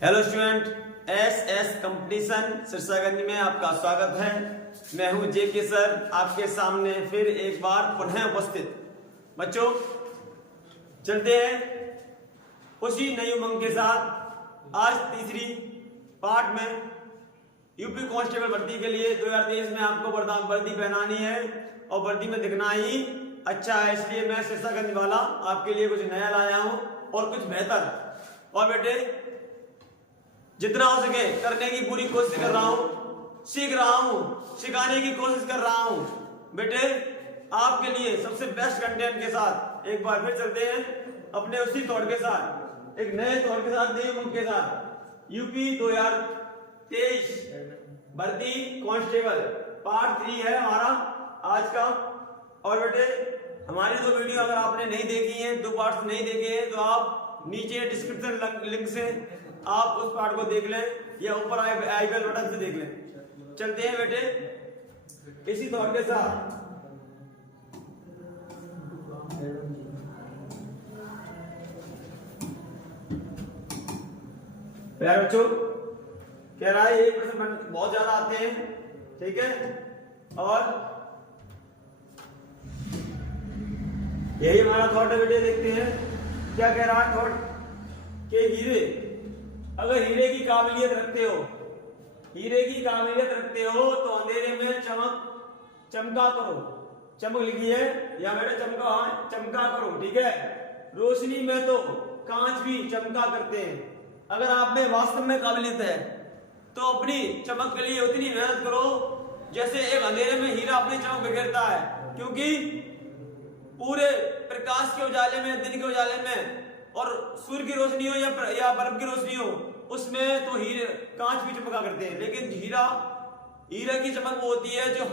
Hello student, S competition Sirsaganj में आपका स्वागत है। मैं हूं जे.के. सर, आपके सामने फिर एक बार पुनः उपस्थित। बच्चों, चलते हैं उसी नई उमंग के साथ। आज तीसरी पार्ट में यूपी कांस्टेबल भर्ती के लिए 2023 में आपको वर्दी पहनानी है और वर्दी में दिखना ही अच्छा है। इसलिए मैं सिरसागंज वाला आपके लिए कुछ नया लाया हूं और कुछ बेहतर। और बेटे, जितना हो सके करने की पूरी कोशिश कर रहा हूं, सीख रहा हूं, सिखाने की कोशिश कर रहा हूं। बेटे, आपके लिए सबसे बेस्ट कंटेंट के साथ एक बार फिर चलते हैं अपने उसी थॉट के साथ, एक नए थॉट के साथ, नई उमंग के साथ। यूपी 2023 भर्ती कांस्टेबल पार्ट 3 है हमारा आज का। और बेटे, हमारी दो वीडियो अगर आपने नहीं देखी है, दो पार्ट्स नहीं देखे हैं, तो आप नीचे डिस्क्रिप्शन लिंक से आप उस पार्ट को देख लें या ऊपर आई बेल बटन से देख लें। चलते हैं बेटे इसी थॉट के साथ। प्यारे बच्चों, कह रहा है 1% बहुत ज्यादा आते हैं, ठीक है। और यही हमारा थॉट है बेटे। देखते हैं क्या कह रहा है थॉट के हीरे, अगर हीरे की काबिलियत रखते हो, हीरे की काबिलियत रखते हो तो अंधेरे में चमका करो। चमक लिखी है या बेटा चमका करो, ठीक है। रोशनी में तो कांच भी चमका करते हैं। अगर आप में वास्तव में काबिलियत है तो अपनी चमक के लिए उतनी मेहनत करो जैसे एक अंधेरे में हीरा अपनी चमक बिखेरता है। क्योंकि पूरे प्रकाश के उजाले में, दिन के उजाले में, और सूर्य की रोशनी हो या बल्ब की रोशनी हो, उसमें तो हीरे कांच भी चमका करते हैं। लेकिन हीरा की चमक वो होती है जो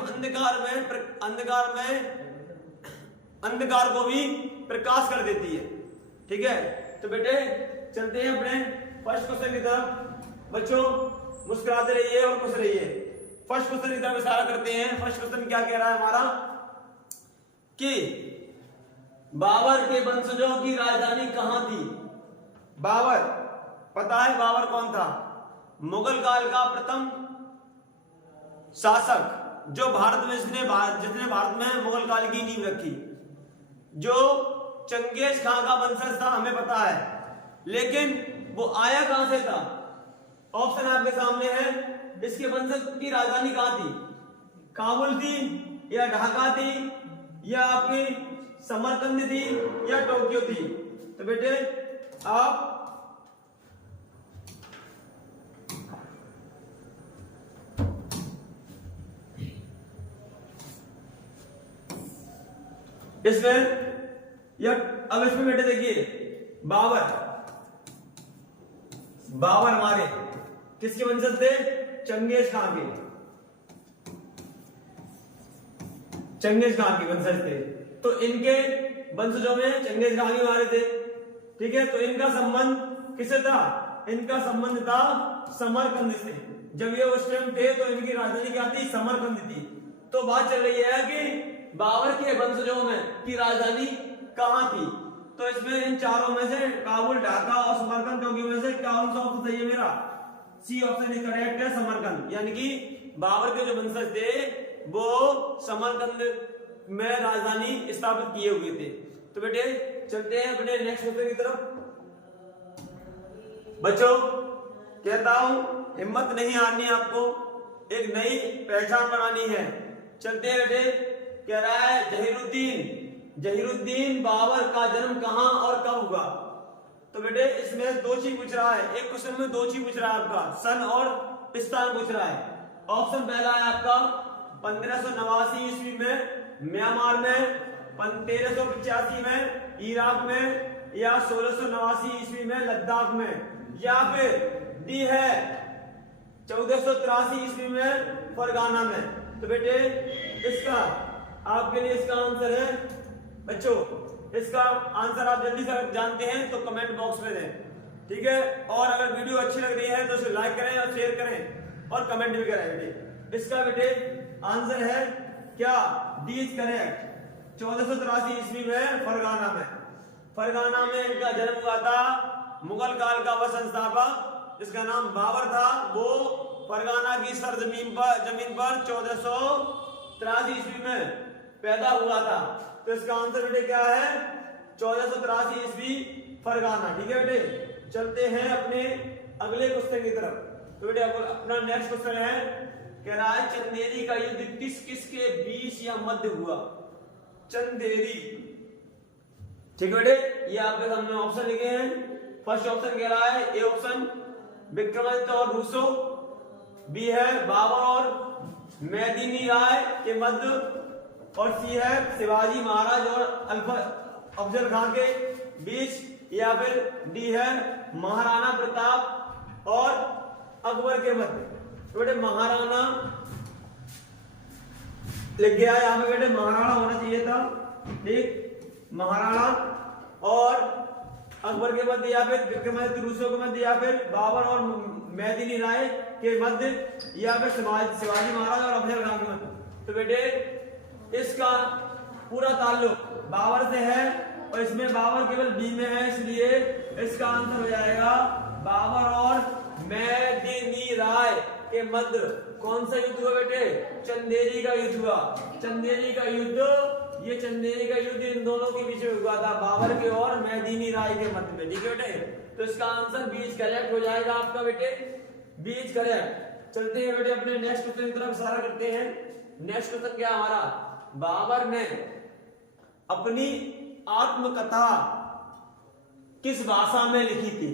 अंधकार को भी प्रकाश कर देती है, ठीक है। तो बेटे, चलते हैं अपने फर्स्ट क्वेश्चन की तरफ। बच्चों, मुस्कुराते रहिए और खुश रहिए। फर्स्ट क्वेश्चन की तरफ इशारा करते हैं। फर्स्ट क्वेश्चन क्या कह रहा है हमारा कि बाबर के वंशजों की राजधानी कहां थी? बाबर, पता है बाबर कौन था? मुगल काल का प्रथम शासक, जो जिसने भारत में मुगल काल की नींव रखी, जो चंगेज खां का वंशज था, हमें पता है। लेकिन वो आया कहां से था? ऑप्शन आपके सामने है। इसके वंशज की राजधानी कहां थी? काबुल थी या ढाका थी या आपकी समरकंद थी या टोक्यो थी? तो बेटे, आप अब इसमें बेटे देखिए, बाबर हमारे किसके वंशज थे? चंगेज खां के। चंगेज खां के वंशज थे। तो इनके वंशजों में चंगेज खां भी हमारे थे, ठीक है। तो इनका संबंध किससे था? इनका संबंध था समरकंद से। जब ये उस टाइम थे तो इनकी राजधानी क्या थी? समरकंद थी। तो बात चल रही है कि बाबर के वंशजों में की राजधानी कहां थी? तो इसमें इन चारों में से काबुल, ढाका और समरकंद, टोक्यो में से कौन सा ऑप्शन सही है मेरा? सी ऑप्शन इज करेक्ट है, समरकंद। यानी कि बाबर के जो वंशज थे वो समरकंद में राजधानी स्थापित किए हुए थे। तो बेटे, चलते हैं अपने नेक्स्ट क्वेश्चन की तरफ। बच्चों, कहता हूं हिम्मत नहीं हारनी, आपको एक नई पहचान बनानी है। चलते हैं बेटे। कह रहा है जहीरुद्दीन बाबर का जन्म कहां और कब हुआ? तो बेटे, इसमें दो चीज पूछ रहा है। एक क्वेश्चन में दो चीज पूछ रहा है आपका, सन और स्थान पूछ रहा है। ऑप्शन पहला है आपका 1589 ईस्वी में म्यांमार में, 1385 में इराक में, या 1689 ईस्वी में लद्दाख में, या फिर डी है 1483 ईस्वी में फरगाना में। तो बेटे, इसका आपके लिए इसका आंसर है बच्चों, इसका आंसर आप जल्दी से जानते हैं तो कमेंट बॉक्स में दें, ठीक है। और अगर वीडियो अच्छी लग रही है तो इसे लाइक करें और शेयर करें और कमेंट भी करें बेटे। इसका बेटे आंसर है क्या? D is correct. 1483 ईस्वी में फरगाना में इनका जन्म हुआ था। मुगल काल का वह संस्थापक जिसका नाम बाबर था, वो फरगाना की सरजमीन पर 1483 ईस्वी में पैदा हुआ था। तो इसका आंसर बेटे क्या है? 1483 ईस्वी फरगाना। ठीक है बेटे, चलते हैं अपने अगले क्वेश्चन की तरफ। तो बेटे अपना नेक्स्ट क्वेश्चन है, कह रहा है चंदेरी का युद्ध किस किस के बीच या मध्य हुआ? चंदेरी। ठीक है बेटे, ये आपके सामने ऑप्शन लिखे हैं। फर्स्ट ऑप्शन कह रहा है, ए ऑप्शन विक्रमादित्य और रूसो, बी है बाबर और मेदिनी राय के मध्य, और सी है शिवाजी महाराज और अफजल खान के बीच, या फिर डी है महाराणा प्रताप और अकबर के मध्य। तो बेटे महाराणा लिख गया है यहाँ पे बेटे, महाराणा होना चाहिए था। ठीक, महाराणा और अकबर के मध्य, या फिर विक्रमादित्य रूसो के मध्य, या फिर बाबर और मेदिनी राय के मध्य, या फिर शिवाजी महाराज और अफजल खान के मध्य। तो बेटे इसका पूरा ताल्लुक बाबर से है, और इसमें बाबर केवल बी में है, इसलिए इसका आंसर हो जाएगा बाबर और मेदिनी राय के मध्य। कौन सा युद्ध हुआ बेटे? चंदेरी का युद्ध हुआ। चंदेरी का युद्ध, ये चंदेरी का युद्ध इन दोनों के बीच में हुआ था, बाबर के और मेदिनी राय के मध्य में। ठीक है बेटे, तो इसका आंसर बीच करेक्ट हो जाएगा आपका बेटे, बीच करेक्ट। चलते हैं बेटे अपने नेक्स्ट क्वेश्चन की तरफ इशारा करते हैं। नेक्स्ट क्वेश्चन क्या हमारा? बाबर ने अपनी आत्मकथा किस भाषा में लिखी थी?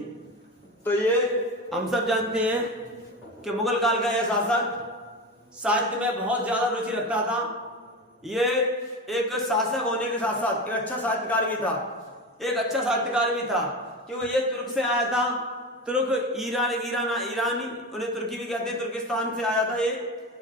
तो ये हम सब जानते हैं कि मुगल काल का यह शासक साहित्य में बहुत ज्यादा रुचि रखता था। ये एक शासक होने के साथ साथ एक अच्छा साहित्यकार भी था, एक अच्छा साहित्यकार भी था, क्योंकि ये तुर्क से आया था। तुर्क ईरानी, उन्हें तुर्की भी कहते हैं, तुर्किस्तान से आया था, ये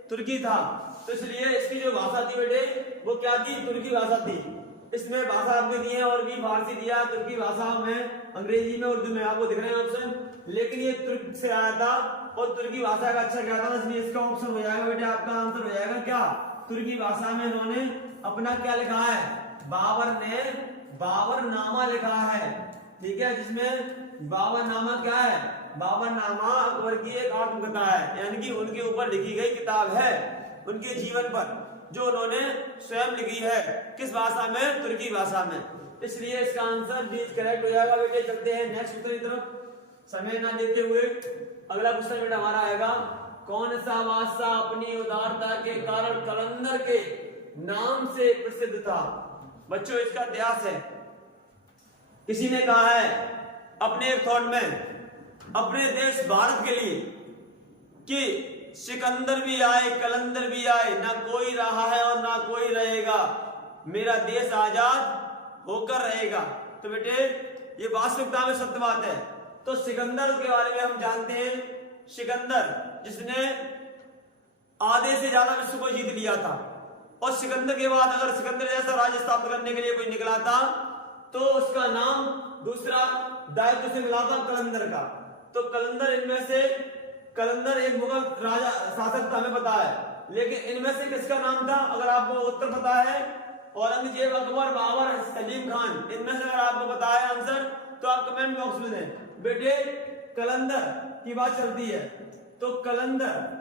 तुर्की था। तो इसलिए इसकी जो भाषा थी बेटे, वो क्या थी? तुर्की भाषा थी। इसमें भाषा आपने दी है, और भी फारसी दिया, तुर्की भाषा में, अंग्रेजी में, उर्दू में, आपको दिख रहे हैं ऑप्शन। लेकिन ये तुर्क से आया था और तुर्की भाषा का अच्छा क्या था, इसलिए इसका ऑप्शन हो जाएगा बेटे, आपका आंसर हो जाएगा क्या? तुर्की भाषा में इन्होंने अपना क्या लिखा है? बाबर ने बाबरनामा लिखा है। ठीक है, जिसमें बाबरनामा क्या है? बाबरनामा अकबर की एक आत्मकथा है, यानी कि उनके ऊपर लिखी गई किताब है, उनके जीवन पर, जो उन्होंने स्वयं लिखी है। किस भाषा में? तुर्की भाषा में। इसलिए इसका आंसर बीच करेक्ट हो जाएगा बेटे। चलते हैं नेक्स्ट क्वेश्चन की तरफ, समय ना देते हुए। अगला क्वेश्चन बेटा हमारा आएगा, कौन सा बादशाह अपनी उदारता के कारण कलंदर के नाम से प्रसिद्ध था? बच्चों इसका इतिहास है। किसी ने कहा है अपने एक थॉट में अपने देश भारत के लिए कि सिकंदर भी आए, कलंदर भी आए, ना कोई रहा है और ना कोई रहेगा, मेरा देश आजाद होकर रहेगा। तो बेटे ये वास्तविकता में सत्य बात है। तो सिकंदर के बारे में हम जानते हैं, सिकंदर जिसने आधे से ज्यादा विश्व को जीत लिया था, और सिकंदर के बाद अगर सिकंदर जैसा राज्य स्थापित करने के लिए कोई निकला था, तो उसका नाम दूसरा दायित्व से मिला था कलंदर का। तो कलंदर इनमें से, कलंदर एक मुगल राजा शासक था, हमें पता है, लेकिन इनमें से किसका नाम था? अगर आपको उत्तर पता है, औरंगजेब, अकबर, बाबर, सलीम खान, इनमें से अगर आपको पता है आंसर, तो आप कमेंट बॉक्स में दें। बेटे कलंदर की बात चलती है, तो कलंदर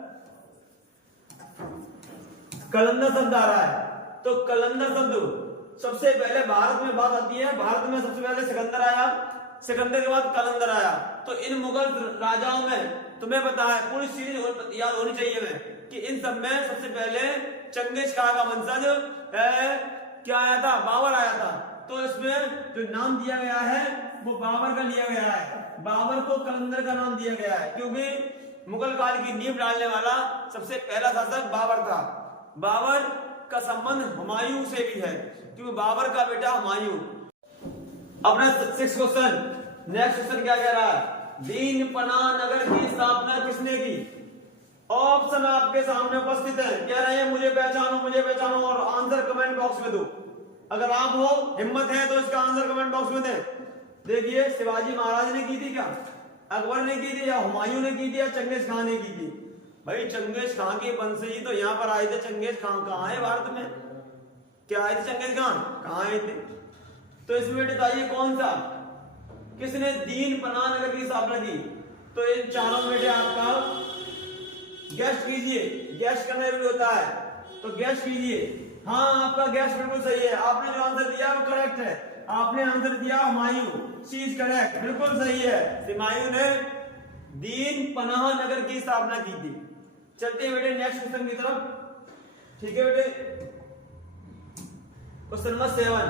शब्द आ रहा है। तो कलंदर शब्द सबसे पहले भारत में बात आती है, भारत में सबसे पहले सिकंदर आया, सिकंदर के बाद कलंदर आया। तो इन मुगल राजाओं में तुम्हें पता है, पूरी सीरीज याद होनी चाहिए में, कि इन सब में सबसे पहले चंगेज खान का वंशज क्या आया था? बाबर आया था। तो इसमें जो नाम दिया गया है वो बाबर का लिया गया है, बाबर को कलंदर का नाम दिया गया है, क्योंकि मुगल काल की नींव डालने वाला सबसे पहला शासक बाबर था। बाबर का संबंध हुमायूं से भी है, क्योंकि बाबर का बेटा हुमायूं। अपना 6 क्वेश्चन, नेक्स्ट क्वेश्चन क्या कह रहा है? दीन पनाह नगर की स्थापना किसने की? ऑप्शन आपके सामने उपस्थित है, कह रहे हैं मुझे पहचानो, और आंसर कमेंट बॉक्स में दो। अगर आप हो, हिम्मत है तो इसका आंसर कमेंट बॉक्स में दें। देखिए, शिवाजी महाराज ने की थी क्या? अकबर ने की थी, या हुमायूं ने की थी, या चंगेज खान ने की थी? भाई चंगेज खान के वंशज तो यहाँ पर आए थे। चंगेज खान कहाँ है भारत में? क्या आए थे चंगेज खान? कहाँ आए थे? तो इसमें बताइए कौन सा, किसने दीन पनाह नगर की स्थापना की? तो इन चारों में आपका गैस कीजिए, गैस करना भी होता है, तो गैस कीजिए। हाँ, आपका गैस बिल्कुल सही है, आपने जो आंसर दिया वो करेक्ट है। आपने आंसर दिया हुमायूं, सी इज करेक्ट, बिल्कुल सही है। हुमायूं ने दीन पनाह नगर की स्थापना की थी। चलते हैं बेटे नेक्स्ट क्वेश्चन की तरफ। ठीक है बेटे, क्वेश्चन नंबर 7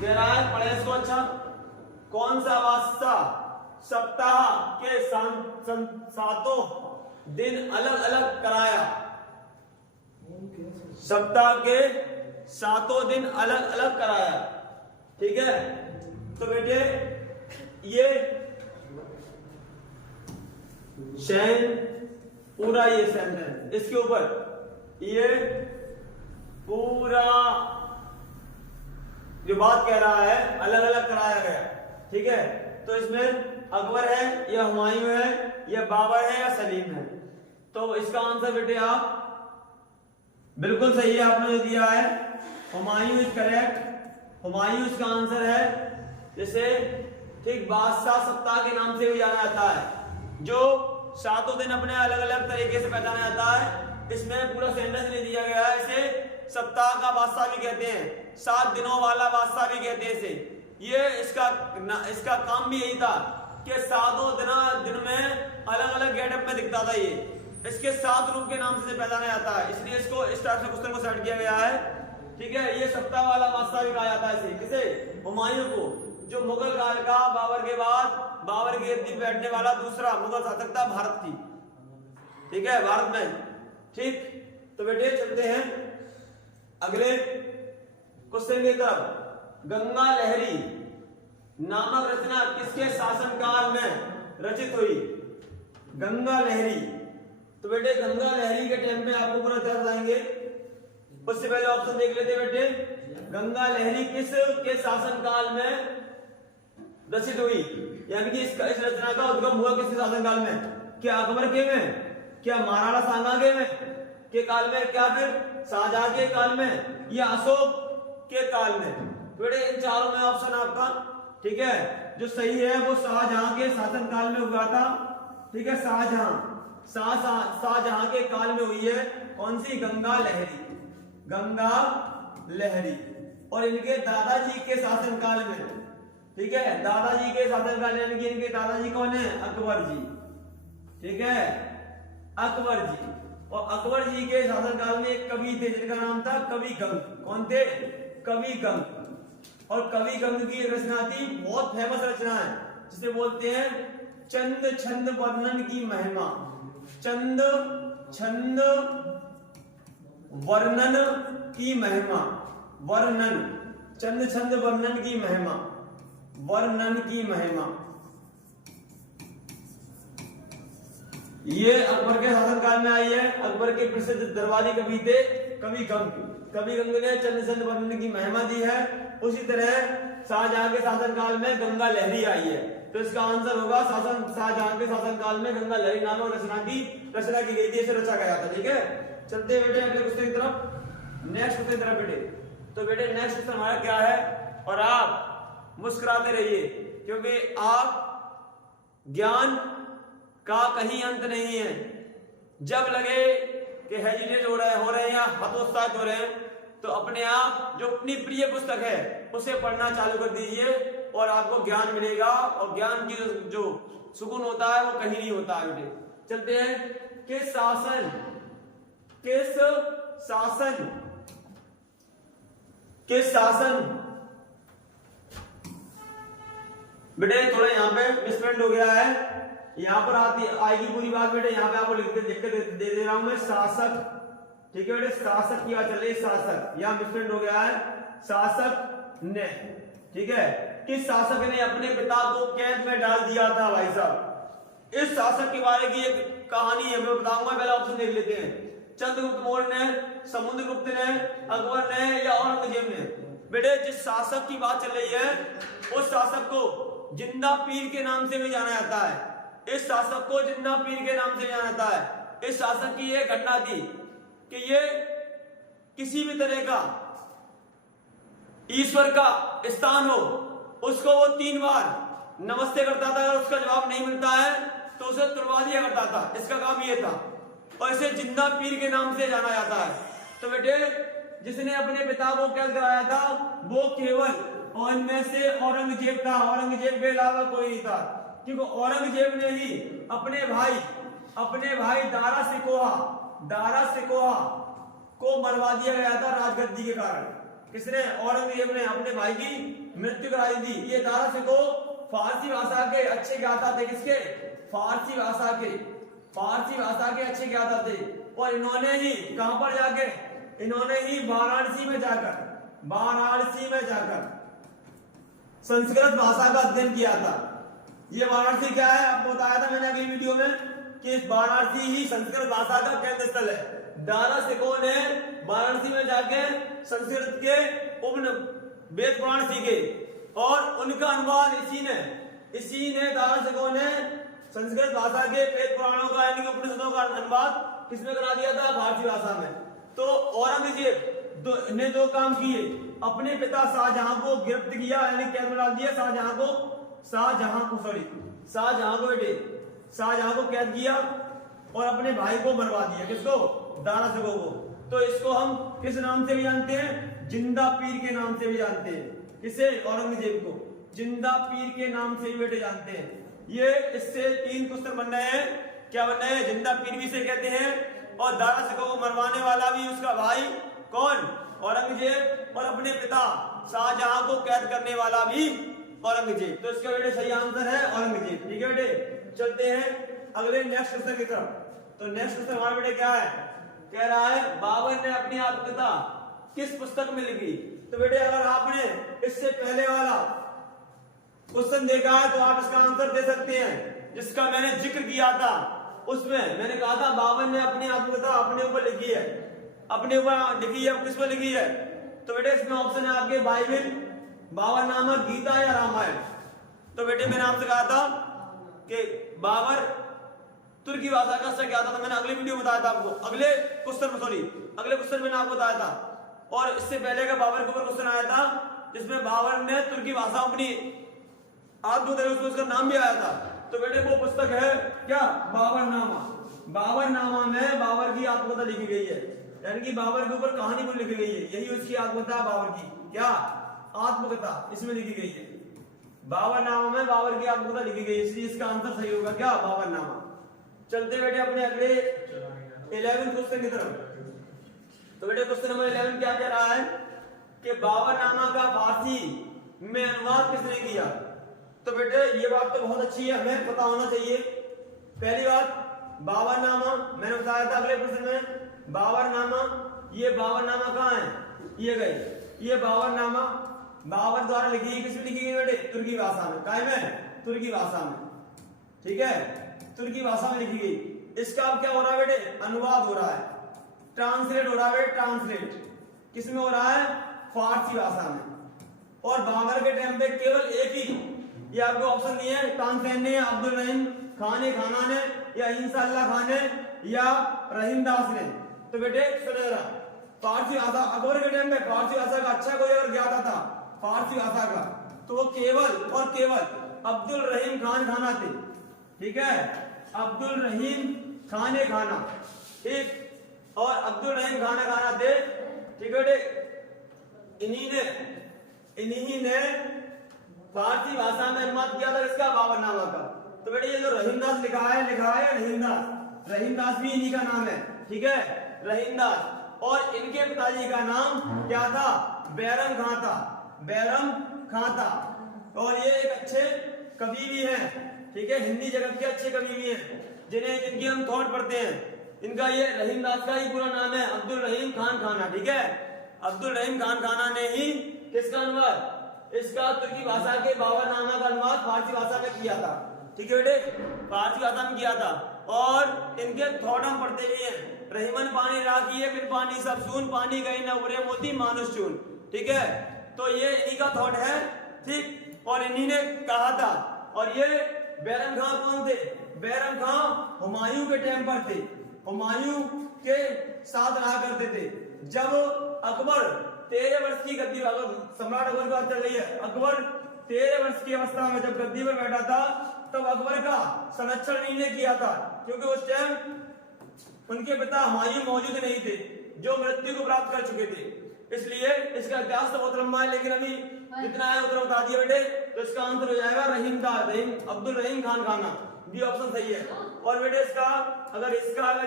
कह रहा है, पढ़े इसको अच्छा। कौन सा बादशाह सप्ताह के सातों दिन अलग अलग कराया? सप्ताह के सातों दिन अलग अलग कराया। ठीक है, तो बेटे ये पूरा ये सेंटेंस, इसके ऊपर ये पूरा जो बात कह रहा है अलग अलग कराया गया। ठीक है, तो इसमें अकबर है या हुमायूं है या बाबर है या सलीम है? तो इसका आंसर बेटे आप बिल्कुल सही है, आपने जो दिया है हुमायूं इज करेक्ट। हुमायूं इसका आंसर है। जैसे ठीक बादशाह सप्ताह के नाम से भी जाना जाता है, जो सातों दिन अपने अलग अलग तरीके से पहचाना जाता है। इसमें पूरा सेंटेंस नहीं दिया गया है। इसे सप्ताह का बादशाह भी कहते हैं, 7 दिनों वाला बादशाह भी कहते हैं इसे। ये इसका काम भी यही था कि 7 दिन में अलग अलग गेटअप में दिखता था। ये इसके 7 रूप के नाम से पहचाना जाता है, इसलिए इसको इस टाइप से क्वेश्चन को सेट किया गया है। ठीक है, ये सप्ताह वाला बादशाह भी कहा जाता है इसे। किसे? हुमायूं को, जो मुगल काल का बाबर के बाद बाबर की गद्दी पर बैठने वाला दूसरा मुगल शासक था भारत की। ठीक है, भारत में। ठीक, तो बेटे चलते हैं अगले क्वेश्चन की तरफ। गंगा लहरी नामक रचना किसके शासनकाल में रचित हुई? गंगा लहरी, तो बेटे गंगा लहरी के टाइम पे आपको पूरा याद आएंगे। उससे पहले ऑप्शन देख लेते हैं बेटे, गंगा लहरी किस के शासनकाल में रचित हुई, यानी कि इस रचना का उद्गम हुआ किसके शासनकाल में? क्या अकबर के में, क्या महाराणा सांगा के काल में, क्या फिर शाहजहां के काल में, या अशोक के काल में? बेटे इन चारों में ऑप्शन आपका ठीक है जो सही है वो शाहजहां के शासनकाल में हुआ था। ठीक है, शाहजहां के काल में हुई है। कौन सी? गंगा लहरी, गंगा लहरी। और इनके दादाजी के शासनकाल में, ठीक है, दादाजी के शासनकाल यानी कि इनके दादाजी कौन है? अकबर जी। ठीक है, अकबर जी। और अकबर जी के शासनकाल में एक कवि थे जिनका नाम था कवि गंग। कौन थे? कवि गंग। और कवि गंग की रचना थी, बहुत फेमस रचना है, जिसे बोलते हैं चंद छंद वर्णन की महिमा। चंद छंद वर्णन की महिमा, वर्णन, चंद छंद वर्णन की महिमा, वर्णन की महिमा। ये अकबर के शासनकाल में आई है। अकबर के प्रसिद्ध दरबारी कवि थे कवि गंग। कवि गंग ने चंद छंद वर्णन की महिमा दी है। उसी तरह शाहजहां के शासनकाल में गंगा लहरी आई है। तो इसका आंसर होगा शाहजहां के शासनकाल में गंगा लहरी नामक रचना की गई थी, इसे रचा गया था। ठीक है, चलते हैं बेटे अगले क्वेश्चन की तरफ, नेक्स्ट क्वेश्चन की तरफ बेटे। तो बेटे नेक्स्ट क्वेश्चन हमारा क्या है, और आप मुस्कुराते रहिए क्योंकि आप ज्ञान का कहीं अंत नहीं है। जब लगे कि हेजिटेट हो रहे हैं या हतोत्साहित हो रहे हैं, तो अपने आप जो अपनी प्रिय पुस्तक है उसे पढ़ना चालू कर दीजिए और आपको ज्ञान मिलेगा। और ज्ञान की जो सुकून होता है वो कहीं नहीं होता है बेटे। चलते हैं किस शासन बेटे थोड़ा यहाँ पे मिसप्रिंट हो गया है। यहाँ पर आएगी पूरी बात बेटे। यहाँ पे आपको लिख के दे रहा हूं मैं शासक। ठीक है बेटे, शासक की बात चल रही है, शासक। यहाँ मिसप्रिंट हो गया है, शासक ने। ठीक है, किस शासक ने अपने पिता को कैद में डाल दिया था भाई साहब? इस शासक के बारे की एक कहानी है, मैं बताऊंगा। पहले ऑप्शन देख लेते हैं। चंद्रगुप्त मौर्य ने, समुद्रगुप्त ने, अकबर ने या औरंगजेब ने? बेटे जिस शासक की बात चल रही है उस शासक को जिंदा पीर के नाम से भी जाना जाता है। इस शासक को जिंदा पीर के नाम से जाना जाता है। इस शासक की यह घटना थी कि ये किसी भी तरह का ईश्वर का स्थान हो उसको वो 3 बार नमस्ते करता था। अगर उसका जवाब नहीं मिलता है तो उसे तुड़वा दिया करता था, इसका काम ये था। और इसे जिंदा पीर के नाम से जाना जाता है। तो बेटे जिसने अपने पिता को कैद कराया था वो केवल और इनमें से औरंगजेब था, औरंगजेब के अलावा कोई नहीं था, क्योंकि औरंगजेब ने ही अपने भाई दारा सिकोहा को मरवा दिया गया था राजगद्दी के कारण। किसने? औरंगजेब ने अपने भाई की मृत्यु कराई थी। ये दारा सिकोह फारसी भाषा के अच्छे ज्ञाता थे। किसके? फारसी भाषा के अच्छे ज्ञाता थे। और इन्होंने ही कहां पर जाके, इन्होंने ही वाराणसी में जाकर संस्कृत भाषा का अध्ययन किया था। ये वाराणसी क्या है आपको बताया था मैंने अगली वीडियो में कि वाराणसी ही संस्कृत भाषा का केंद्र स्थल है। दारा सिकोह ने वाराणसी में जाके संस्कृत के वेद पुराण सीखे और उनका अनुवाद इसी ने दारा सिकोह ने संस्कृत भाषा के वेद पुराणों का यानी कि उपनिषदों का अनुवाद किसमें करा दिया था? फारसी भाषा में। तो औरंगजेब ने दो काम किए, अपने पिता शाहजहां को गिरफ्त किया यानी कैद में डाल दिया, शाहजहां को कैद किया और अपने भाई को मरवा दिया। किसको? दारा सिकोह को। तो इसको हम किस नाम से भी जानते हैं? जिंदा पीर के नाम से भी जानते हैं। किसे? औरंगजेब को जिंदा पीर के नाम से भी बेटे जानते हैं। ये इससे 3 क्वेश्चन बन रहे हैं। क्या बन रहे हैं? जिंदा पीर भी से कहते हैं और दारा सिकोह को मरवाने वाला भी उसका भाई कौन? औरंगजेब। और अपने पिता शाहजहां को कैद करने वाला भी औरंगजेब। तो इसका बेटे सही आंसर है औरंगजेब। ठीक है बेटे, चलते हैं अगले नेक्स्ट क्वेश्चन की तरफ। तो नेक्स्ट क्वेश्चन हमारा बेटे क्या है? कह रहा है बाबर ने अपनी आत्मकथा किस पुस्तक में लिखी? तो बेटे अगर आपने इससे पहले वाला क्वेश्चन देखा है तो आप इसका आंसर दे सकते हैं। जिसका मैंने जिक्र किया था उसमें मैंने कहा था बाबर ने अपनी आत्मकथा अपने ऊपर लिखी है, किस पर लिखी है? तो बेटे इसमें ऑप्शन है आपके बाइबल, बाबरनामा, गीता या रामायण। तो बेटे मैंने आपसे कहा था कि बाबर तुर्की भाषा का क्या था, मैंने अगले वीडियो में बताया था आपको, अगले क्वेश्चन मैंने आपको बताया था। और इससे पहले का बाबर के ऊपर क्वेश्चन आया था जिसमें बाबर ने तुर्की भाषा अपनी उसका नाम भी आया था। तो बेटे वो पुस्तक है क्या? बाबरनामा में बाबर की आत्मकथा लिखी गई है, यानी कि बाबर के ऊपर कहानी को लिखी गई है। यही उसकी आत्मकथा बाबर की क्या आत्मकथा इसमें लिखी गई है। बाबरनामा में बाबर की आत्मकथा लिखी गई है, इसलिए इसका आंसर सही होगा क्या? बाबरनामा। चलते बेटे अपने अगले 11th क्वेश्चन की तरफ। तो बेटे क्वेश्चन नंबर 11 क्या कह रहा है कि बाबरनामा का फारसी में अनुवाद किसने किया? तो बेटे ये बात तो बहुत अच्छी है, हमें पता होना चाहिए। पहली बात, बाबरनामा मैंने बताया था अगले प्रश्न में, बाबरनामा कहाँ है? ये बाबरनामा बाबर द्वारा लिखी है। किसमें लिखी गई बेटे? तुर्की भाषा में। काय में? तुर्की भाषा में। ठीक है, तुर्की भाषा में लिखी गई। इसका अब क्या हो रहा है बेटे? अनुवाद हो रहा है, ट्रांसलेट हो रहा है बेटे, ट्रांसलेट किसमें हो रहा है? फारसी भाषा में। और बाबर के टाइम पे केवल एक ही, ये आपको ऑप्शन दिए हैं, तानसेन ने, अब्दुल रहीम खान ने या इंशाअल्लाह खान ने या रहीम दास ने। तो बेटे सुनो जरा, फारसी भाषा अकबर के टाइम में फारसी भाषा का अच्छा कोई अगर ज्ञाता था फारसी भाषा का तो वो केवल अब्दुल रहीम खान थे। ठीक है, अब्दुल रहीम खाना, ठीक, और अब्दुल रहीम खाना थे। ठीक है बेटे, इन्हीं ने फारसी भाषा में अनुवाद किया था इसका बाबरनामा का। तो बेटे ये जो रहीमदास लिखा है रहीमदास भी इन्हीं का नाम है। ठीक है, रहीमदास। और इनके पिताजी का नाम क्या था? बैरम खां था। और ये एक अच्छे कवि भी हैं। ठीक है, हिंदी जगत के अच्छे कवि भी हैं जिनकी हम थॉट पढ़ते हैं। इनका ये रहीमदास का ही पूरा नाम है अब्दुल रहीम खाना। ठीक है, अब्दुल रहीम खाना ने ही किसका अनुवाद? इसका तुर्की भाषा के बाबरनामा का अनुवाद फारसी भाषा में किया था। ठीक है बेटे, फारसी भाषा में किया था। और इनके थॉट हम पढ़ते भी हैं, रहीमन पानी राखी है, फिर पानी सब सून, पानी गई न उबरे मोती मानुष चून। ठीक है, तो ये इन्हीं का थॉट है। ठीक, और इन्हीं ने कहा था। और ये बैरम खां कौन थे? बैरम खां हुमायूं के टाइम पर थे, हुमायूं के साथ रहा करते थे। जब अकबर 13 वर्ष की गद्दी पर, सम्राट अकबर की बात चल रही है, अकबर 13 वर्ष की अवस्था में जब गद्दी पर बैठा था तब अकबर का संरक्षण इन्होंने किया था, क्योंकि उस टाइम उनके पिता हुमायूं मौजूद नहीं थे, जो मृत्यु को प्राप्त कर चुके थे। इसलिए इसका इतिहास तो बहुत लंबा है, लेकिन अभी जितना है उतना बता दिया बेटे। तो इसका आंसर हो जाएगा रहीम अब्दुल रहीम खान खाना, बी ऑप्शन सही है। और बेटे इसका अगर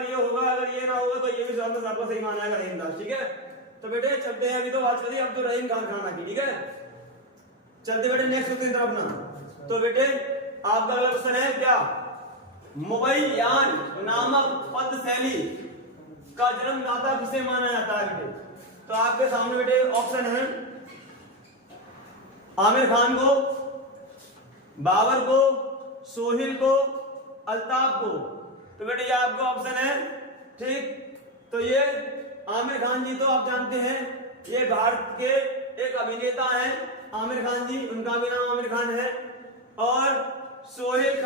ये होगा, अगर ये ना होगा तो ये भी जवाब आपको सही माना जाएगा, रहीम दास। ठीक है, तो बेटे चलते हैं, अभी तो बात करिए अब्दुल रहीम खान खाना की। ठीक है, चलते बेटे नेक्स्ट क्वेश्चन की तरफ अपना। तो बेटे आपका अगला क्वेश्चन है क्या, मुबैयान नामक पद शैली का जन्मदाता किसे माना जाता है बेटे? तो आपके सामने बेटे ऑप्शन है आमिर खान को, बाबर को, सोहेल को, अल्ताफ को। तो बेटे ये आपका ऑप्शन है। ठीक, तो ये आमिर खान जी तो आप जानते हैं, ये भारत के एक अभिनेता हैं आमिर खान जी, उनका भी नाम आमिर खान है। और सोहेल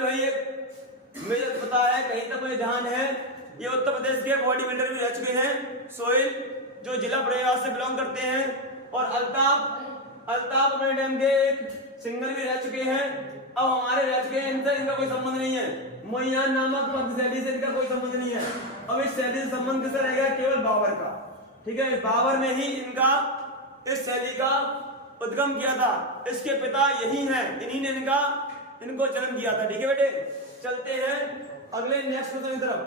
भाई एक मुझे पता है, कहीं तक मुझे ध्यान है, ये उत्तर प्रदेश के बॉडी बिल्डर भी रह चुके हैं सोहेल, जो जिला प्रयाग से बिलोंग करते हैं। और अल्ताफ अपने टाइम के एक सिंगर भी रह चुके हैं, अब हमारे रह चुके हैं, इनसे इनका कोई संबंध नहीं है। मुबैयान नामक पद शैली से इनका कोई संबंध नहीं है। अब इस शैली से संबंध किससे रह गया, केवल बाबर का। ठीक है, बाबर ने ही इनका इस शैली का उद्गम किया था, इसके पिता यही हैं, इन्हीं ने इनको जन्म दिया था। ठीक है बेटे, चलते हैं अगले नेक्स्ट क्वेश्चन की तरफ।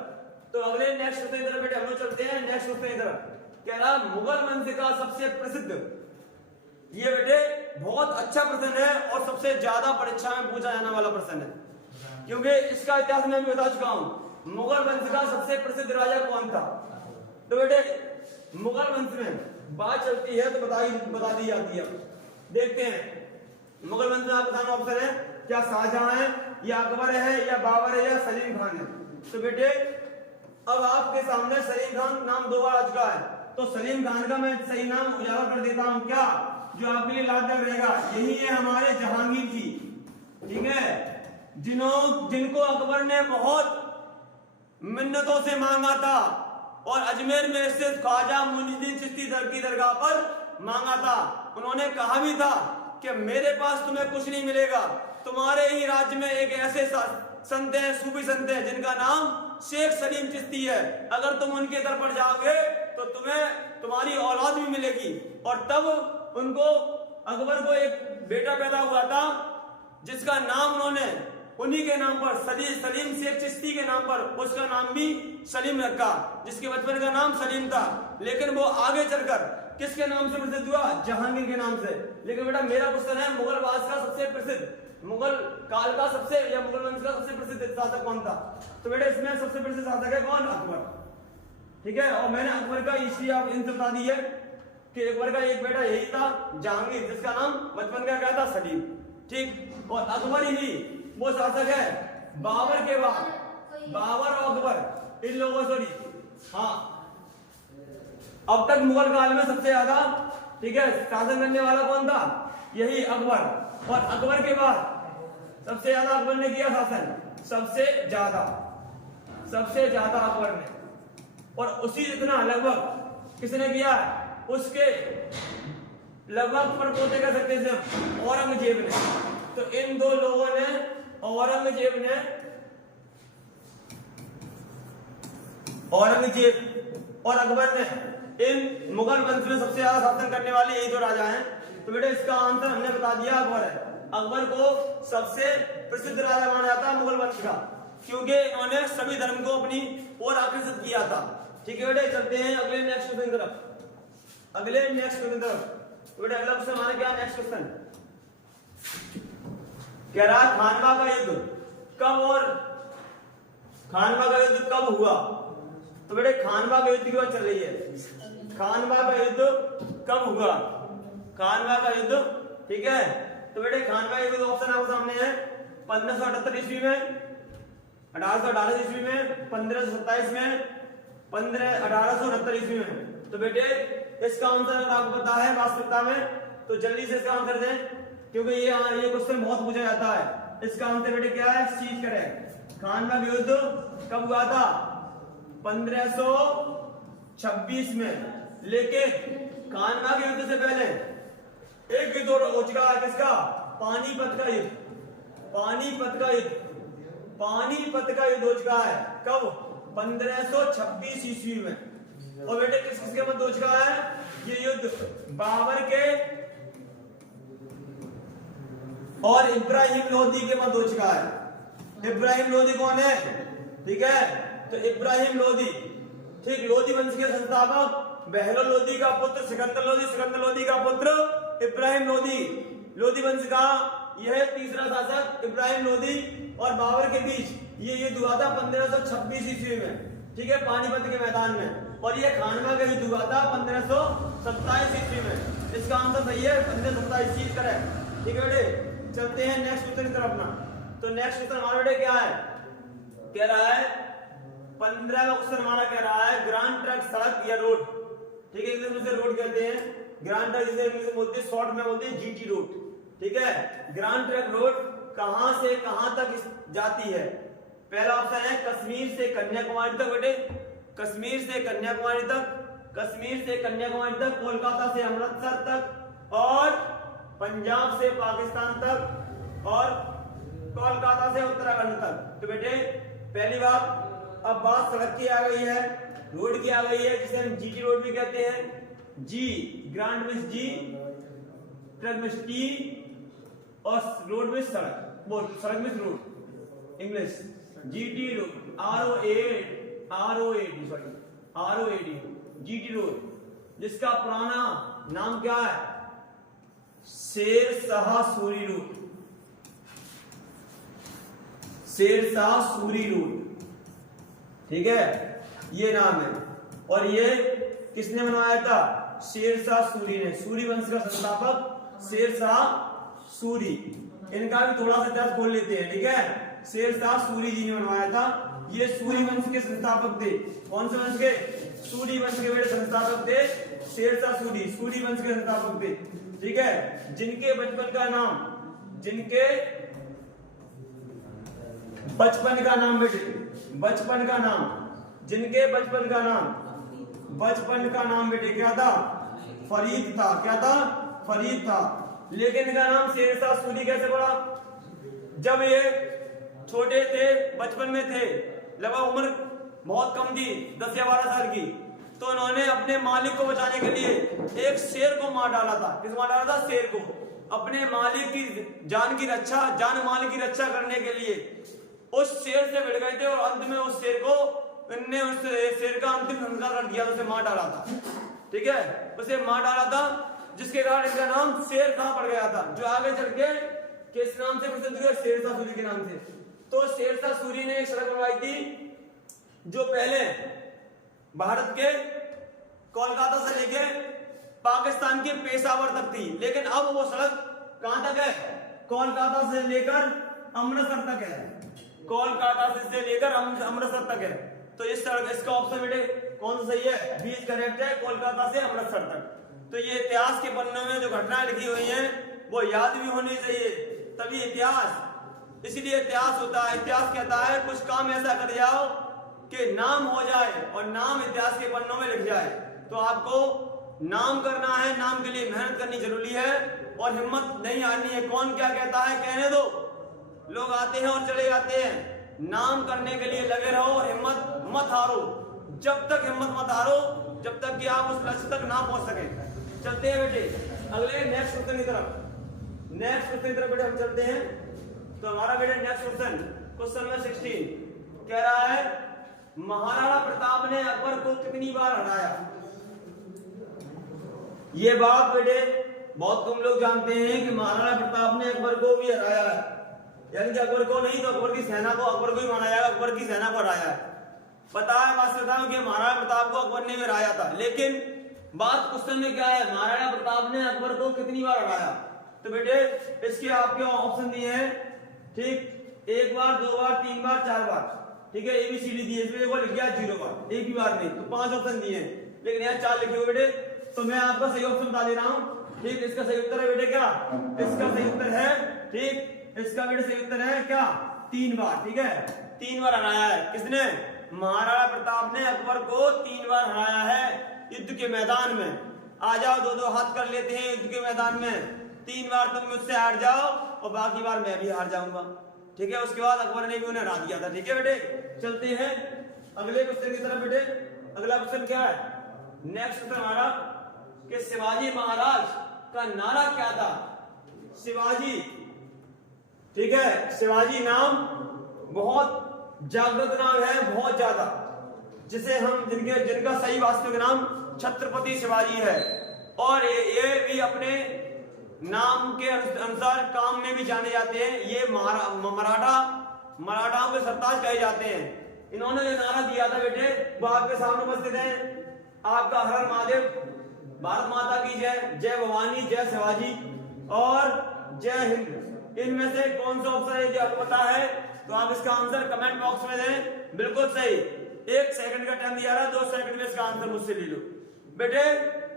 तो अगले नेक्स्ट क्वेश्चन की तरफ बेटे हम लोग चलते हैं नेक्स्ट क्वेश्चन की तरफ। कह रहा मुगल वंश का सबसे प्रसिद्ध, ये बेटे बहुत अच्छा प्रश्न है और सबसे ज्यादा परीक्षा में पूछा जाने वाला प्रश्न है, क्योंकि इसका इतिहास मैं भी बता चुका हूं। मुगल वंश का सबसे प्रसिद्ध राजा कौन था? तो बेटे मुगल वंश में बात चलती है तो बता दी जाती है। देखते हैं मुगल वंश में आपके सामने ऑप्शन है, क्या शाहजहां है, या अकबर है, या बाबर है, या सलीम खान है। तो बेटे अब आपके सामने सलीम खान नाम 2 बार आ चुका है, तो सलीम खान का मैं सही नाम उजागर कर देता हूं, क्या जो आपके लिए लाभदायक रहेगा। यही है हमारे जहांगीर जी। ठीक है, जिनको अकबर ने बहुत मिन्नतों से मांगा था और अजमेर में स्थित ख्वाजा मुइनुद्दीन चिश्ती की दरगाह पर मांगा था। उन्होंने कहा भी था कि मेरे पास तुम्हें कुछ नहीं मिलेगा, तुम्हारे ही राज्य में एक ऐसे संत हैं, सूफी संत हैं, जिनका नाम शेख सलीम चिश्ती है, अगर तुम उनके दर पर जाओगे तो तुम्हें तुम्हारी औलाद भी मिलेगी। और तब उनको अकबर को एक बेटा पैदा हुआ था, जिसका नाम उन्होंने उन्हीं के नाम पर सलीम शेख चिश्ती के नाम पर उसका नाम भी सलीम रखा, जिसके बचपन का नाम सलीम था। लेकिन वो आगे चलकर किसके नाम से प्रसिद्ध हुआ? जहांगीर के नाम से। लेकिन बेटा मेरा क्वेश्चन है, मुगल वंश का सबसे प्रसिद्ध, मुगल काल का सबसे या मुगल वंश का सबसे प्रसिद्ध शासक कौन था? तो बेटा इसमें सबसे प्रसिद्ध शासक है कौन? अकबर। ठीक है, और मैंने अकबर का हिस्ट्री आप इनसे बता दी है कि अकबर का एक बेटा यही था जहांगीर, जिसका नाम बचपन का क्या था? सलीम। ठीक, और अकबर ही वो शासक है बाबर के बाद, बाबर और अकबर इन लोगों सॉरी हाँ अब तक मुगल काल में सबसे ज्यादा ठीक है शासन करने वाला कौन था? यही अकबर। और अकबर के बाद सबसे ज्यादा अकबर ने किया शासन, सबसे ज्यादा अकबर ने। और उसी जितना लगभग किसने किया? उसके लगभग परपोते कर सकते थे औरंगजेब ने। तो इन 2 लोगों ने, औरंगजेब और अकबर ने, इन मुगल वंश में सबसे ज्यादा शासन करने वाले यही 2 राजा हैं। तो बेटा इसका आंसर हमने बता दिया, अकबर है। अकबर को सबसे प्रसिद्ध राजा माना जाता है मुगल वंश का, क्योंकि इन्होंने सभी धर्म को अपनी ओर आकर्षित किया था। ठीक है बेटे, चलते हैं अगले नेक्स्ट क्वेश्चन की तरफ। बेटा अगला क्वेश्चन हमारा क्या? नेक्स्ट क्वेश्चन कह रहा है खानवा का युद्ध कब हुआ? तो बेटे खानवा का युद्ध की बात चल रही है। खानवा का युद्ध कब हुआ? खानवा का युद्ध, ठीक है। तो बेटे खानवा युद्ध ऑप्शन आपके सामने है 1578 ईस्वी में, 1818 ईस्वी में, 1527 में, 1869 ईस्वी में। तो बेटे इसका आंसर अगर आपको पता है वास्तविकता में तो जल्दी से इसका आंसर दें, क्योंकि ये क्वेश्चन बहुत पूछा जाता है। इसका आंसर बेटे क्या है? सी करें। खानवा युद्ध कब हुआ था? 1526 में। लेकिन खानवा के युद्ध से पहले एक युद्ध हो चुका है, किसका? पानीपत का युद्ध। पानीपत का युद्ध, पानीपत का युद्ध हो चुका है कब? 1526 ईस्वी में। और बेटे किस किसके मध्य हो चुका है ये युद्ध? बाबर के और इब्राहिम लोदी के मध्य हो चुका है। इब्राहिम लोदी कौन है? ठीक है, तो इब्राहिम लोदी, ठीक, लोदी वंश के संस्थापक बहलोल लोदी का पुत्र सिकंदर लोदी, सिकंदर लोदी का पुत्र इब्राहिम लोदी, लोदी वंश का यह तीसरा शासक इब्राहिम लोदी और बाबर के बीच ये युद्ध हुआ था 1526 ईस्वी में, ठीक है, पानीपत के मैदान में। और ये खानवा का युद्ध हुआ था 1527 ईस्वी में। इसका आंसर सही है 1527 चीज करें, ठीक है बेटे। चलते हैं नेक्स्ट क्वेश्चन की तरफ अपना। तो नेक्स्ट क्वेश्चन हमारा बेटे क्या है? कह रहा है 15वां क्वेश्चन हमारा कह रहा है ग्रांड ट्रंक सड़क या रोड, ठीक है, इंग्लिश में से रोड कहते हैं, ग्रांड ट्रंक जिसे इंग्लिश में बोलते हैं, शॉर्ट में बोलते हैं जीटी रोड, ठीक है। ग्रांड ट्रंक रोड कहां से कहां तक जाती है? पहला ऑप्शन है कश्मीर से कन्याकुमारी तक बेटे, कश्मीर से कन्याकुमारी तक, कश्मीर से कन्याकुमारी तक, कोलकाता से अमृतसर तक, और पंजाब से पाकिस्तान तक, और कोलकाता से उत्तराखंड तक। तो बेटे पहली बात, अब बात सड़क की आ गई है, रोड की आ गई है, जिसे हम जीटी रोड भी कहते हैं। जी ग्रांड में जी, ट्रक में टी, और रोड में सड़क, वो सड़क में road, English GT road, ROAD GT road, जिसका पुराना नाम क्या है? शेर शाह सूरी रोड, शेर शाह सूरी रोड, ठीक है, ये नाम है। और ये किसने बनवाया था? शेर शाह सूरी ने, सूरी वंश का संस्थापक शेर शाह सूरी। इनका भी थोड़ा सा इतिहास खोल लेते हैं, ठीक है। शेर शाह सूरी जी ने बनवाया था। ये सूरी वंश के संस्थापक थे। कौन से वंश के? सूरी वंश के बेटे संस्थापक थे शेर शाह सूरी, सूरी वंश के संस्थापक थे, ठीक है। जिनके बचपन का नाम, जिनके बचपन का नाम बेटे, बचपन का नाम, जिनके बचपन का नाम, बचपन का नाम बेटे क्या था? फरीद था। क्या था? फरीद था। लेकिन इनका नाम शेर शाह सूरी कैसे पड़ा? जब ये छोटे थे, बचपन में थे, लगभग उम्र बहुत कम थी, 10 या 12 साल की, तो उन्होंने अपने मालिक को बचाने के लिए एक शेर को मार डाला था। किस मार डाला था? शेर को। अपने मालिक की जान की रक्षा, जान माल की रक्षा करने के लिए उस शेर से भिड़ गए थे, और अंत में उस शेर को, इनने उस शेर का अंतिम संस्कार कर दिया, उसे मार डाला था, ठीक है, उसे मार डाला था, जिसके कारण इनका नाम शेर शाह पड़ गया था, जो आगे चल के किस नाम से प्रसिद्ध हुआ? शेर शाह सूरी के नाम से। तो शेर शाह सूरी ने एक सड़क बनवाई थी, जो पहले भारत के कोलकाता से लेके पाकिस्तान के पेशावर तक थी, लेकिन अब वो सड़क कहां तक है? कोलकाता से लेकर अमृतसर तक है, कोलकाता से लेकर अमृतसर तक है। तो इस सड़क, इसका ऑप्शन बेटे कौन सा सही है? बी करेक्ट है, कोलकाता से अमृतसर तक। तो ये इतिहास के पन्नों में जो घटनाएं लिखी हुई हैं वो याद भी होनी चाहिए, तभी इतिहास, इसलिए इतिहास होता है। इतिहास कहता है कुछ काम ऐसा कर जाओ कि नाम हो जाए, और नाम इतिहास के पन्नों में लिख जाए। तो आपको नाम करना है, नाम के लिए मेहनत करनी जरूरी है, और हिम्मत नहीं हारनी है। कौन क्या कहता है कहने दो, लोग आते हैं और चले जाते हैं। नाम करने के लिए लगे रहो, हिम्मत मत हारो, जब तक हिम्मत मत हारो, जब तक कि आप उस लक्ष्य तक ना पहुंच सके। चलते हैं बेटे अगले नेक्स्ट क्वेश्चन की तरफ। नेक्स्ट क्वेश्चन की तरफ बेटे हम चलते हैं। तो हमारा बेटे नेक्स्ट क्वेश्चन, क्वेश्चन नंबर 16 कह रहा है महाराणा प्रताप ने अकबर को कितनी बार हराया? ये बात बेटे बहुत कम लोग जानते हैं कि महाराणा प्रताप ने अकबर को भी हराया है, यानी कि अकबर को नहीं तो अकबर की सेना को, अकबर को ही माना जाएगा, अकबर की सेना को हराया है। पता है, बात करता हूं कि महाराणा प्रताप को अकबर ने भी हराया था, लेकिन बात क्वेश्चन में क्या है? महाराणा प्रताप ने अकबर को कितनी बार हराया? तो बेटे इसके आपके ऑप्शन दिए हैं, ठीक, 1 बार, 2 बार, 3 बार, 4 बार, ठीक है, ABCD दिए, इसमें वो लिख गया 0 बार, एक भी बार नहीं, तो 5 ऑप्शन दिए हैं, लेकिन यहाँ 4 लिखे हुए बेटे। तो मैं आपका सही ऑप्शन बता दे रहा हूँ, ठीक। इसका सही उत्तर है बेटे क्या? इसका सही उत्तर है, ठीक, इसका बेटे सही उत्तर है क्या? 3 बार, ठीक है, 3 बार हराया है। किसने? महाराणा प्रताप ने अकबर को 3 बार हराया है युद्ध के मैदान में। आ जाओ, 2-2 हाथ कर लेते हैं युद्ध के मैदान में। 3 बार तुम मुझसे हार जाओ और बाकी बार मैं भी हार जाऊंगा, ठीक है। उसके बाद अकबर ने भी उन्हें हरा दिया था, ठीक है बेटे। चलते हैं अगले क्वेश्चन की तरफ बेटे। अगला क्वेश्चन क्या है, नेक्स्ट क्वेश्चन हमारा कि शिवाजी महाराज का नारा क्या था। शिवाजी, ठीक है, शिवाजी नाम बहुत जागृत नाम है, बहुत ज्यादा, जिसे हम जिनका सही वास्तविक नाम छत्रपति शिवाजी है। और ये भी अपने नाम के अनुसार काम में भी जाने जाते हैं। ये मराठाओं के सरताज कहे जाते हैं। इन्होंने जो नारा दिया था बेटे वो आपके सामने उपस्थित है। आपका हर हर महादेव, भारत माता की जय, जय भवानी, जय शिवाजी और जय हिंद। इनमें से कौन सा ऑप्शन है जो आपको पता है तो आप इसका आंसर कमेंट बॉक्स में दें। बिल्कुल सही, 1 सेकंड का टाइम दिया रहा है, 2 सेकंड में इसका आंसर मुझसे ले लो बेटे।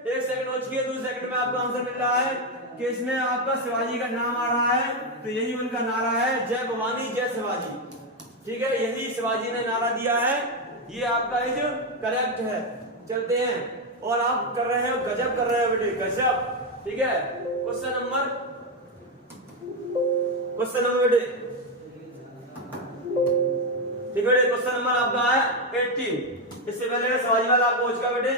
1 सेकंड हो चुकी है, 2 सेकंड में आपका आंसर मिल रहा है कि इसमें आपका शिवाजी का नाम आ रहा है, तो यही उनका नारा है, जय भवानी जय शिवाजी, ठीक है। यही शिवाजी ने नारा दिया है, ये आपका जो करेक्ट है। चलते हैं, और आप कर रहे हो, गजब कर रहे हो बेटे, गजब, ठीक है। क्वेश्चन नंबर बेटे, ठीक है बेटे, क्वेश्चन नंबर आपका है 18। इससे पहले शिवाजी वाला आपको हो चुका बेटे।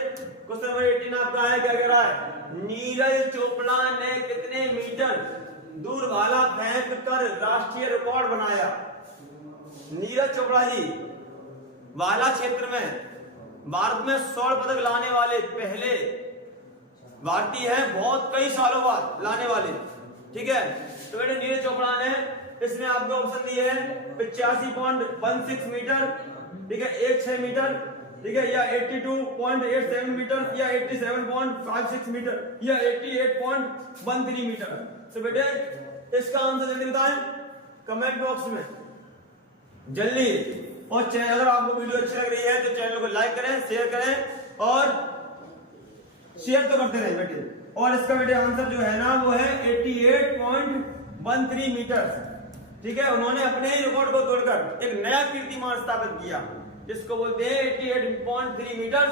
क्वेश्चन नंबर 18 आपका है, क्या कह रहा है, नीरज चोपड़ा ने कितने मीटर दूर भाला फेंक कर राष्ट्रीय रिकॉर्ड बनाया। नीरज चोपड़ा जी भाला क्षेत्र में भारत में स्वर्ण पदक लाने वाले पहले भारतीय हैं, बहुत कई सालों बाद लाने वाले, ठीक है। तो बेटे नीरज चोपड़ा ने, इसमें आपको ऑप्शन दिए हैं 85.16 मीटर, ठीक है, 16 मीटर, ठीक है, या 82.87 मीटर, या 87.56 मीटर, या 88.13 मीटर। तो बेटे इसका आंसर जल्दी बताएं कमेंट बॉक्स में जल्दी। और अगर आपको वीडियो अच्छी लग रही है तो चैनल को लाइक करें, शेयर करें, और शेयर तो करते रहे बेटे। और इसका बेटे आंसर जो है ना वो है 88.13 मीटर, ठीक है। उन्होंने अपने ही रिकॉर्ड को तोड़कर एक नया कीर्तिमान स्थापित किया, जिसको बोलते हैं 88.3 मीटर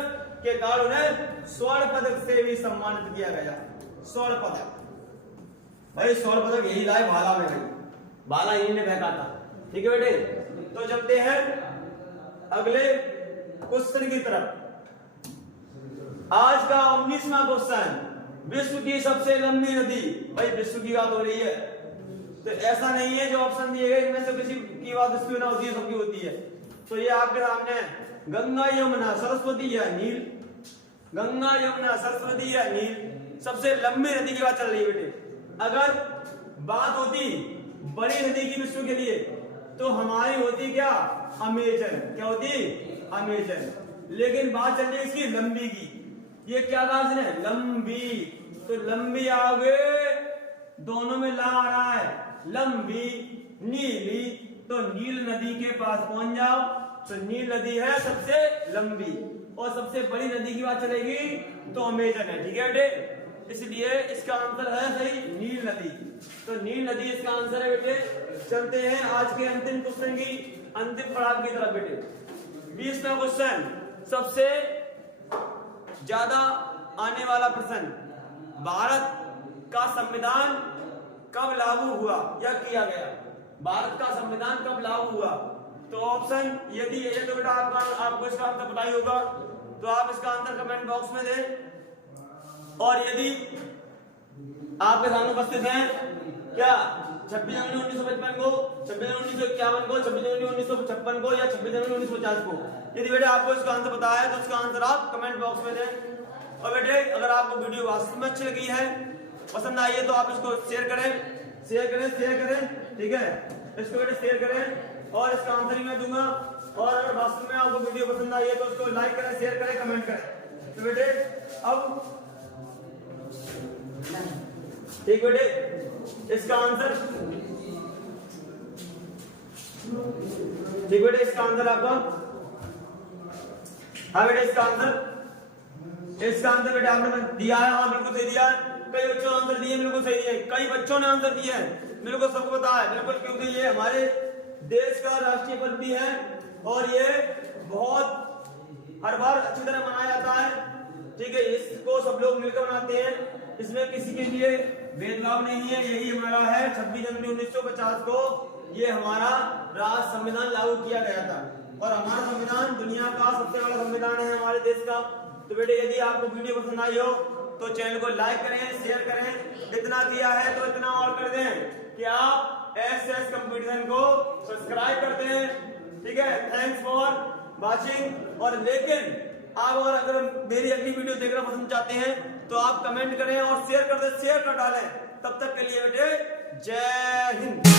के कारण उन्हें स्वर्ण पदक से भी सम्मानित किया गया। स्वर्ण पदक, भाई स्वर्ण पदक यही लाए भाला में, भाई भाला इन्हीं ने फेंका था, ठीक है बेटे। तो चलते हैं अगले क्वेश्चन की तरफ। आज का 19वां क्वेश्चन, विश्व की सबसे लंबी नदी। भाई विश्व की बात हो रही है, तो ऐसा नहीं है जो ऑप्शन दिए गए इनमें से किसी की बात विश्व ना होती है, सबकी होती है। तो ये आपके सामने गंगा यमुना सरस्वती या नील, गंगा यमुना सरस्वती या नील, सबसे लंबी नदी की बात चल रही है बेटे। अगर बात होती बड़ी नदी की विश्व के लिए तो हमारी होती क्या, अमेजन, क्या होती, अमेजन। लेकिन बात चल रही है इसकी लंबी की, ये क्या कहा इसने, लंबी। तो लंबी आओगे, दोनों में ला आ रहा है, लंबी नीली, तो नील नदी के पास पहुंच जाओ। तो नील नदी है सबसे लंबी, और सबसे बड़ी नदी की बात चलेगी तो अमेजन है, ठीक है बेटे। इसलिए इसका आंसर है सही नील नदी, तो नील नदी इसका आंसर है बेटे। चलते हैं आज के अंतिम क्वेश्चन की अंतिम पड़ाव की तरफ बेटे। 20वां क्वेश्चन, सबसे ज्यादा आने वाला प्रश्न, भारत का संविधान कब लागू हुआ या किया गया। भारत का संविधान कब लागू हुआ। तो ऑप्शन यदि ये तो बेटा आपको इसका आंसर पता ही होगा, तो आप इसका आंसर कमेंट बॉक्स में दें। और यदि आपके सामने उपस्थित हैं क्या 26 जनवरी 1955 को, 26 जनवरी 1951 को, 26 जनवरी 1956 को, या 26 जनवरी 1950 को, यदि बेटे आपको इसका आंसर पता है तो इसका आंसर आप कमेंट बॉक्स में दें। और बेटे अगर आपको वीडियो वास्तव में अच्छी लगी है, पसंद आई है, तो आप इसको शेयर करें, ठीक है, इसको बेटे शेयर करें, और इसका आंसर ही मैं दूंगा। और अगर वास्तव में आपको वीडियो पसंद आई है तो उसको लाइक करें, शेयर करें, कमेंट करें। तो बेटे अब ठीक बेटे, इसका आंसर, ठीक बेटे, इसका आंसर आपका, हाँ बेटे इसका आंसर बेटे आपने दिया है, हाँ बिल्कुल सही दिया है। कई बच्चों ने आंसर दिए, बिल्कुल सही दिए, कई बच्चों ने आंसर दिए हैं, बिल्कुल सबको पता है, बिल्कुल, क्योंकि ये हमारे देश का राष्ट्रीय पर्व भी है, और ये बहुत हर बार अच्छी तरह मनाया जाता है, ठीक है। इसको सब लोग मिलकर मनाते हैं, इसमें किसी के लिए भेदभाव नहीं है। यही हमारा है 26 जनवरी 1950 को ये हमारा राष्ट्र संविधान लागू किया गया था और हमारा संविधान दुनिया का सबसे बड़ा संविधान है हमारे देश का। तो बेटे यदि आपको वीडियो पसंद आई हो तो चैनल को लाइक करें, शेयर करें। इतना किया है तो इतना और कर दें कि आप एसएस कंपटीशन को सब्सक्राइब करते हैं। ठीक है, थैंक्स फॉर वाचिंग। और लेकिन आप अगर मेरी अगली वीडियो देखना पसंद चाहते हैं तो आप कमेंट करें और शेयर कर डालें। तब तक के लिए बेटे जय हिंद।